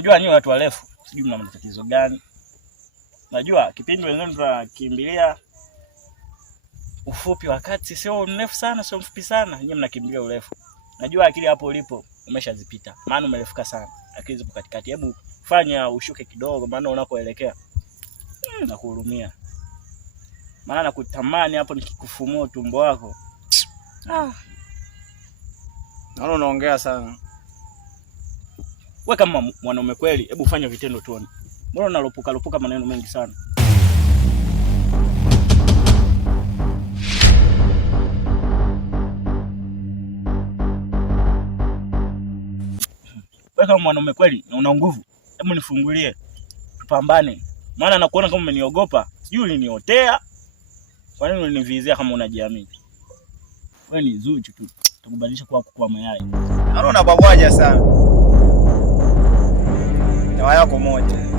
Najua nyinyi watu warefu, sijui mna matatizo gani. Najua kipindi wenzenu tunakimbilia ufupi, wakati sio mrefu sana, sio mfupi sana, nyinyi mnakimbilia urefu. Najua akili hapo ulipo umeshazipita. Maana umerefuka sana. Akili zipo katikati. Hebu fanya ushuke kidogo maana unakoelekea. Nakuhurumia. Maana nakutamani hapo nikikufumua tumbo wako. Naona unaongea sana. Wewe kama mwanaume kweli, hebu fanya vitendo tuone. Mbona unalopuka maneno mengi sana? Wewe kama mwanaume kweli na una nguvu, hebu nifungulie. Tupambane. Maana nakuona kama umeniogopa. Sijui uliniotea. Kwa nini unanivizia kama unajiamini? Wewe ni Zuchu tu. Tukubadilisha kwa mayai. Naona unababwaja sana. Dawa yako moja.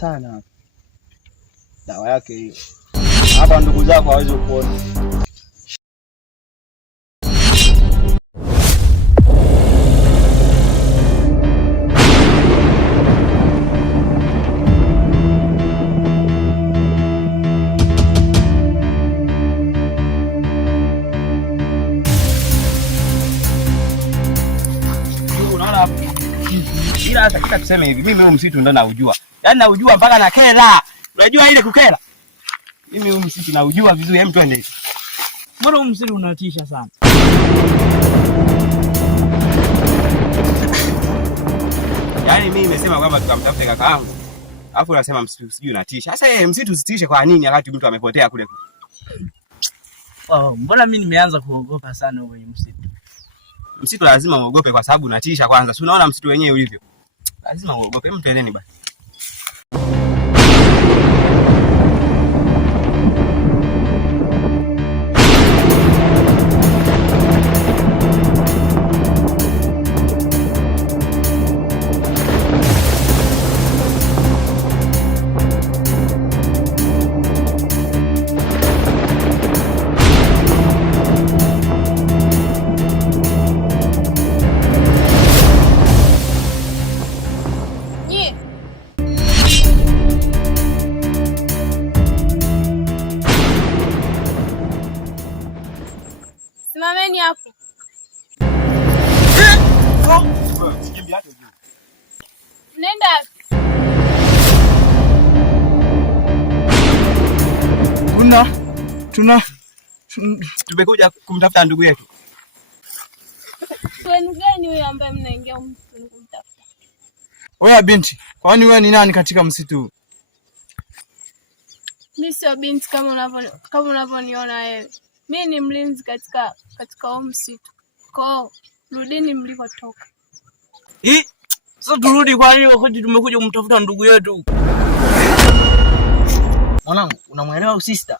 Sana dawa yake hiyo. Hapa ndugu zako hawezi kuona. Unaona ila hata kita tuseme hivi, mimi huo msitu ndo naujua. Yaani naujua mpaka na kera. Unajua ile kukera? Mimi huyu msitu naujua vizuri, hem twende. Mbona huyu msitu unatisha sana? Yaani mimi nimesema kwamba tukamtafute kakaangu. Alafu unasema msitu sijui unatisha. Sasa msitu usitishe kwa nini wakati mtu amepotea kule? Mbona mimi nimeanza kuogopa sana huo msitu? Msitu lazima uogope kwa sababu unatisha kwanza. Si unaona msitu wenyewe ulivyo? Lazima uogope. Hem twendeni basi. Simameni hapo. Nenda. Tumekuja kumtafuta ndugu yetu. Wenu gani huyo ambaye mnaingia kumtafuta? Wewe binti, kwani wewe ni nani katika msitu? Mimi sio binti kama unavyoniona wewe. Mimi ni mlinzi katika huo msitu. Kwa rudini mlikotoka. Sasa turudi kwa nini wakati tumekuja kumtafuta ndugu yetu? Mwanangu, unamuelewa usista?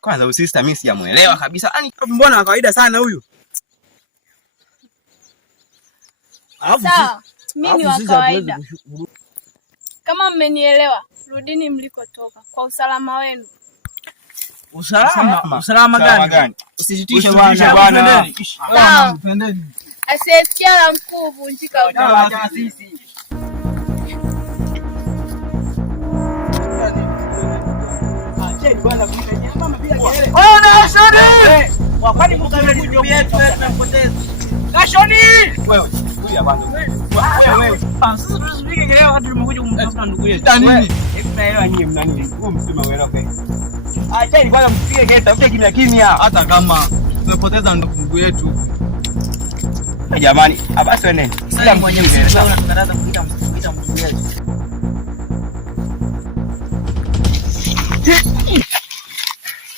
Kwanza usista mimi sijamuelewa kabisa. Yaani mbona kawaida sana huyu? Sawa, mimi ni wa kawaida. Kama mmenielewa, rudini mlikotoka kwa usalama wenu. Usalama gani? Usisitishe bwana. Twendeni. Asiyesikia la mkuu vunjika utawacha sisi. Acheni bwana kuja mama bila kelele. Ona Shoni! Wakati mkale ndio yetu tunapoteza. Kashoni! Wewe, kuja kwanza. Wewe. Sasa tusipige kelele wakati tumekuja kumtafuta ndugu yetu. Nini? Hebu naelewa nyinyi mnani. Huu msima uelewa kweli. Acheni bwana mpige kelele, tafute kimya. Hata kama tumepoteza ndugu yetu. Jamani, basi wewe nenda. Sasa mwenye msitu unakataza kuita ndugu yetu.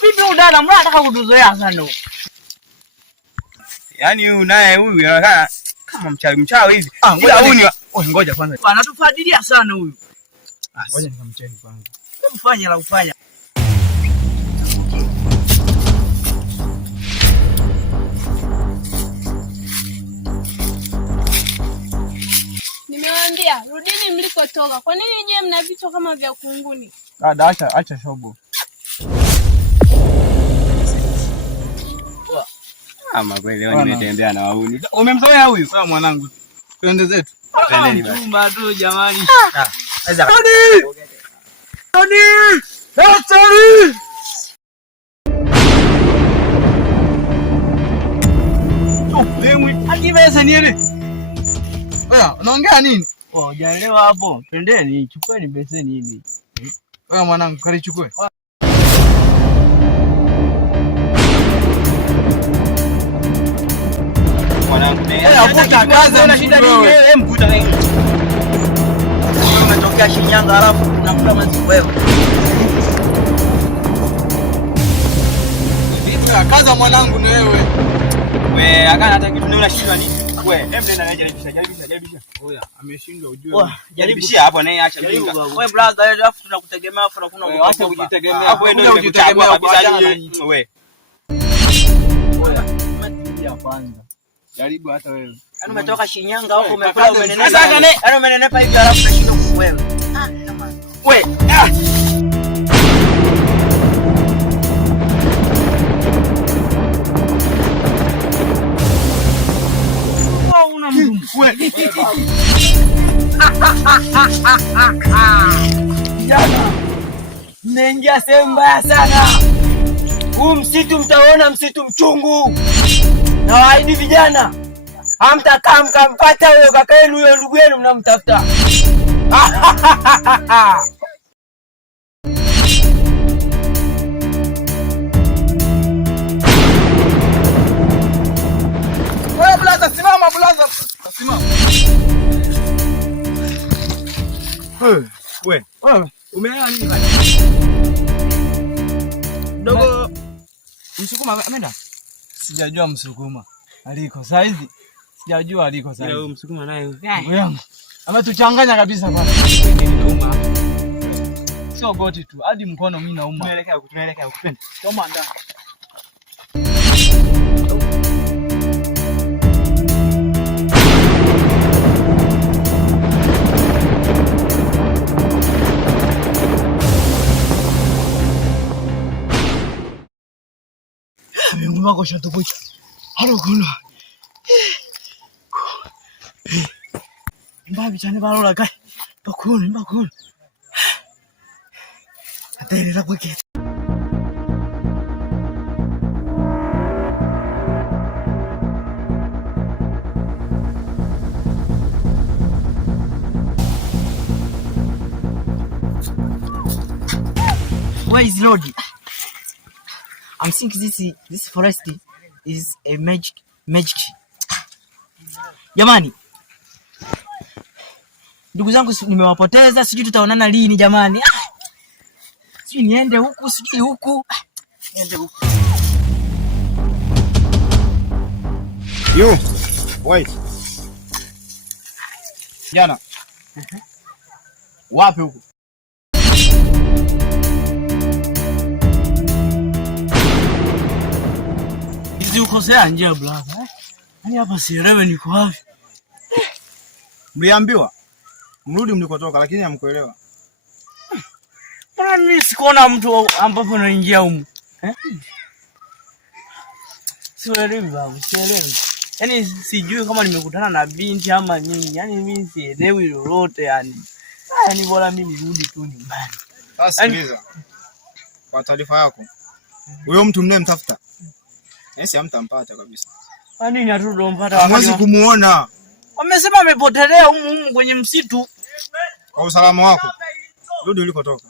Vipi udada, mbona anataka kutuzoea sana huyo? Yaani huyu naye huyu anakaa kama mchawi hivi. Ila huyu ni ngoja kwanza. Anatufuatilia sana huyu. Ngoja nikamcheni kwanza. Ufanye la ufanya. nawaambia rudini mlikotoka. Kwa nini nyewe mna vichwa kama vya kunguni? Dada, acha shobo. Ama kweli leo nimetembea na wauni. Umemzoea huyu? Sawa mwanangu. Twende zetu. Twendeni basi. Chumba tu jamani. Sasa. Toni! Daktari! Hadi pesa ni ile. Oya, unaongea nini? Hujaelewa hapo. Twendeni, chukueni beseni hivi. Oya mwanangu, kalichukue. Mwanangu, vuta kaza na shida nini wewe? Mvuta wewe. Umetokea Shinyanga alafu unakula maziwa wewe. Kaza mwanangu na wewe. Wewe akana hata kitu ndio unashindwa nini? Wewe, hebu nenda jaribisha. Oya, ameshindwa ujue. Jaribishia hapo naye acha mjinga. Wewe brother, wewe alafu tunakutegemea afu na kuna acha kujitegemea. Hapo ndio unajitegemea kabisa wewe. Wewe kwanza. Jaribu hata wewe. Yaani umetoka Shinyanga huko umekula umenenepa. Sasa yaani umenenepa hivi alafu unashindwa wewe. Jamani. Wewe. Una mdumu. Wewe. Jana. Mmeingia sehemu mbaya sana. Huu msitu mtaona msitu mchungu. Na waahidi vijana. Hamtakaa mkampata huyo kaka yenu huyo ndugu yenu mnamtafuta. Wewe blaza, simama blaza. Simama. Wewe. Umeelewa nini bwana? Dogo Msukuma ameenda? Sijajua Msukuma aliko saizi. Sijajua aliko saizi. Yule Msukuma naye. Ndugu yangu. Ametuchanganya kabisa bwana. Nauma. Sio goti tu, hadi mkono mimi nauma. Tunaelekea huko. Kama ndani. Mungu wako shatukucha. Halo kuna. Mbabi chane balola kai. Bakuni. Aterera kwake. Where is Lodi? I'm thinking this forest is a magic. Jamani. Ndugu zangu nimewapoteza, sijui tutaonana lini jamani. Sijui niende huku, sijui huku. Niende huku. Yo. Wait. Jana. Wapi huko? Ukosea njia brother. Yaani hapa sielewi niko wapi. Mliambiwa mrudi mlikotoka lakini hamkuelewa. Bwana mimi sikuona mtu ambapo naingia humu. Sielewi baba, sielewi. Yaani sijui kama nimekutana na binti ama nini. Yaani mimi sielewi lolote yani. Yaani bora mimi nirudi tu nyumbani. Sasa sikiliza. Kwa taarifa yako. Huyo mtu mnayemtafuta Yes, hamtampata kabisa. Kwa nini hatutompata wakati? Hamwezi kumuona. Wamesema amepotelea humu kwenye msitu. Kwa usalama wako. Rudi ulikotoka.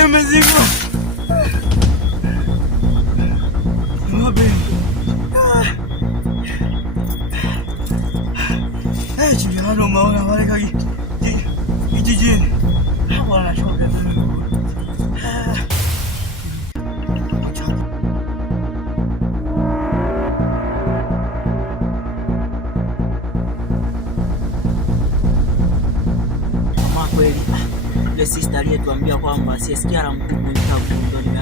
Gari imezibwa. Juliano umeona wale kijijini. Bwana shoga. Kama kweli ile sister aliyetuambia kwamba asiyesikia la mkuu ndio